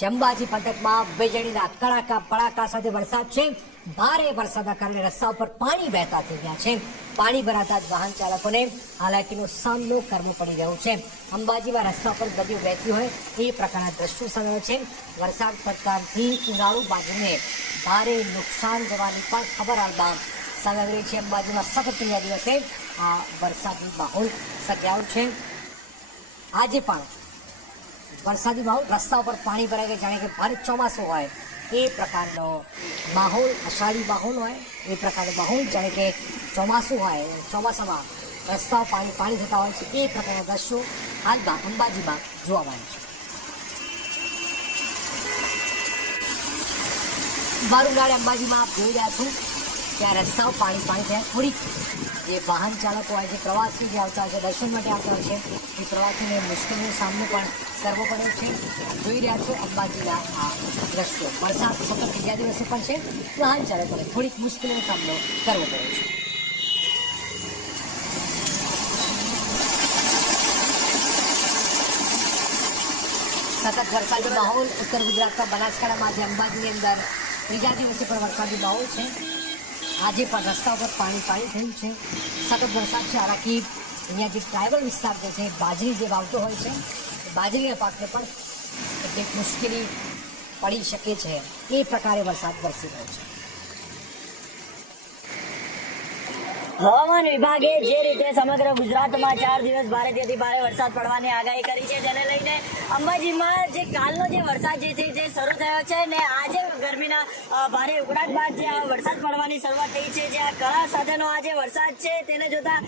અંબાજી પંથકમાં વીજળીના કડાકા પડાકા સાથે વરસાદ છે. ભારે વરસાદના કારણે રસ્તા ઉપર પાણી વહેતા થઈ ગયા છે. પાણી ભરાતા જ વાહન ચાલકોને હાલાકીનો સામનો કરવો પડી રહ્યો છે. અંબાજીમાં રસ્તા પર ગદીઓ વહેતી હોય એ પ્રકારના દ્રશ્યો સામે છે. વરસાદ પડતાથી ઉનાળુ બાજુને ભારે નુકસાન થવાની પણ ખબર આવતા સામે આવી રહી છે. અંબાજીમાં સતત ત્રીજા દિવસે આ વરસાદની માહોલ સર્જાયો છે. આજે પણ વરસાદી માહોલ, રસ્તા ઉપર પાણી ભરાઈ ગયા જાણે કે ભારે ચોમાસું હોય, એ પ્રકારનો માહોલ, અષાઢી માહોલ હોય, એ પ્રકારનો માહોલ જાણે કે ચોમાસું હોય, ચોમાસામાં રસ્તાઓ પાણી પાણી થતા હોય છે, એ પ્રકારના દ્રશ્યો હાલમાં અંબાજીમાં જોવા મળે છે. મારું ગાડી અંબાજીમાં જોઈ રહ્યા છું. ત્યાં રસ્તાઓ પાણી પાણી થયા થોડીક જે વાહન ચાલકો હોય જે પ્રવાસી જે આવતા હોય છે દર્શન માટે આવતા છે એ પ્રવાસીને મુશ્કેલીનો સામનો પણ કરવો પડે છે. જોઈ રહ્યા છો અંબાજીના આ દ્રશ્યો. વરસાદ સતત બીજા દિવસે પણ છે. વાહન ચાલકોને થોડીક મુશ્કેલીનો સામનો કરવો પડે છે. સતત વરસાદી માહોલ ઉત્તર ગુજરાતના બનાસકાંઠામાં આજે અંબાજીની અંદર ત્રીજા દિવસે પણ વરસાદી માહોલ છે. આજે પણ રસ્તા ઉપર પાણી પાણી થયું છે. સતત વરસાદ છે. હાલાકી. અહીંયા જે ટ્રાઇબલ વિસ્તાર જે છે, બાજરી જે વાવતો હોય છે, બાજરીના પાકને પણ કેટલીક મુશ્કેલી પડી શકે છે. એ પ્રકારે વરસાદ વરસી રહ્યો છે. હવામાન વિભાગે જે રીતે સમગ્ર ગુજરાતમાં ચાર દિવસ ભારેથી ભારે વરસાદ પડવાની આગાહી કરી છે, જેને લઈને અંબાજીમાં જે કાલનો જે વરસાદ જે છે, જે શરૂ થયો છે ને આજે ગરમીના ભારે ઉકળાટ બાદ જે આ વરસાદ પડવાની શરૂઆત થઈ છે, જે આ કળા સાથેનો આ જે વરસાદ છે તેને જોતા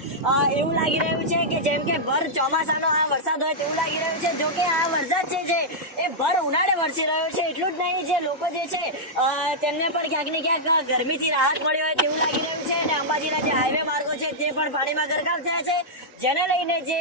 એવું લાગી રહ્યું છે કે જેમ કે ભર ચોમાસાનો આ વરસાદ હોય તેવું લાગી રહ્યું છે. જો કે આ વરસાદ છે જે એ ભર ઉનાળે વરસી રહ્યો છે. એટલું જ નહીં, જે લોકો જે છે તેમને પણ ક્યાંક ને ક્યાંક ગરમીથી રાહત મળી હોય તેવું લાગી રહ્યું છે. અને અંબાજીના જે હાઈવે માર્ગો છે, તે પણ પાણીમાં ગરકાવ થયા છે. જેને લઈને જે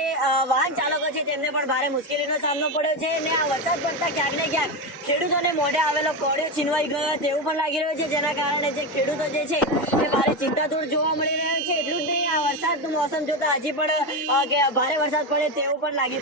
વાહન ચાલકો છે તેમને પણ ભારે મુશ્કેલીનો સામનો પડ્યો છે અને આ વરસાદ પડતા ક્યાંક ને ક્યાંક ખેડૂતોને મોઢે આવેલો કોડે છીનવાઈ ગયો તેવું પણ લાગી રહ્યું છે, જેના કારણે જે ખેડૂતો જે છે તે ભારે ચિંતાતુર જોવા મળી રહ્યા છે. એટલું જ નહીં, આ વરસાદનું મોસમ જોતા હજી પણ ભારે વરસાદ પડે તેવું પણ લાગી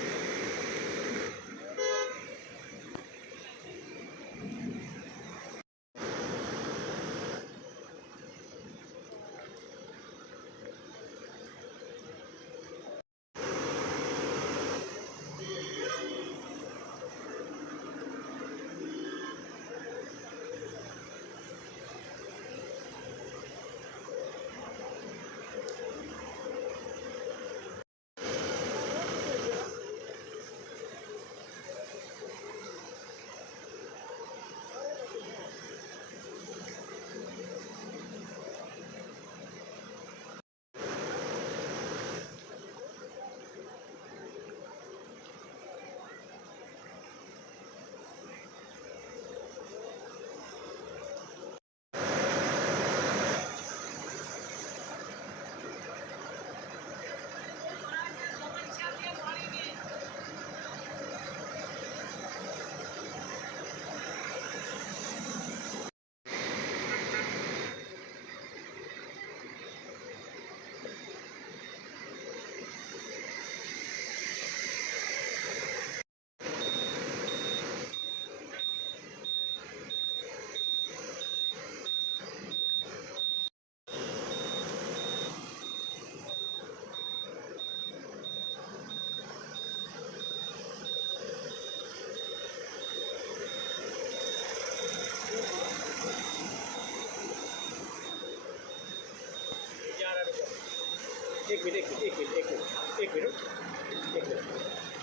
ek minute, ek minute, ek minute, ek minute, ek minute.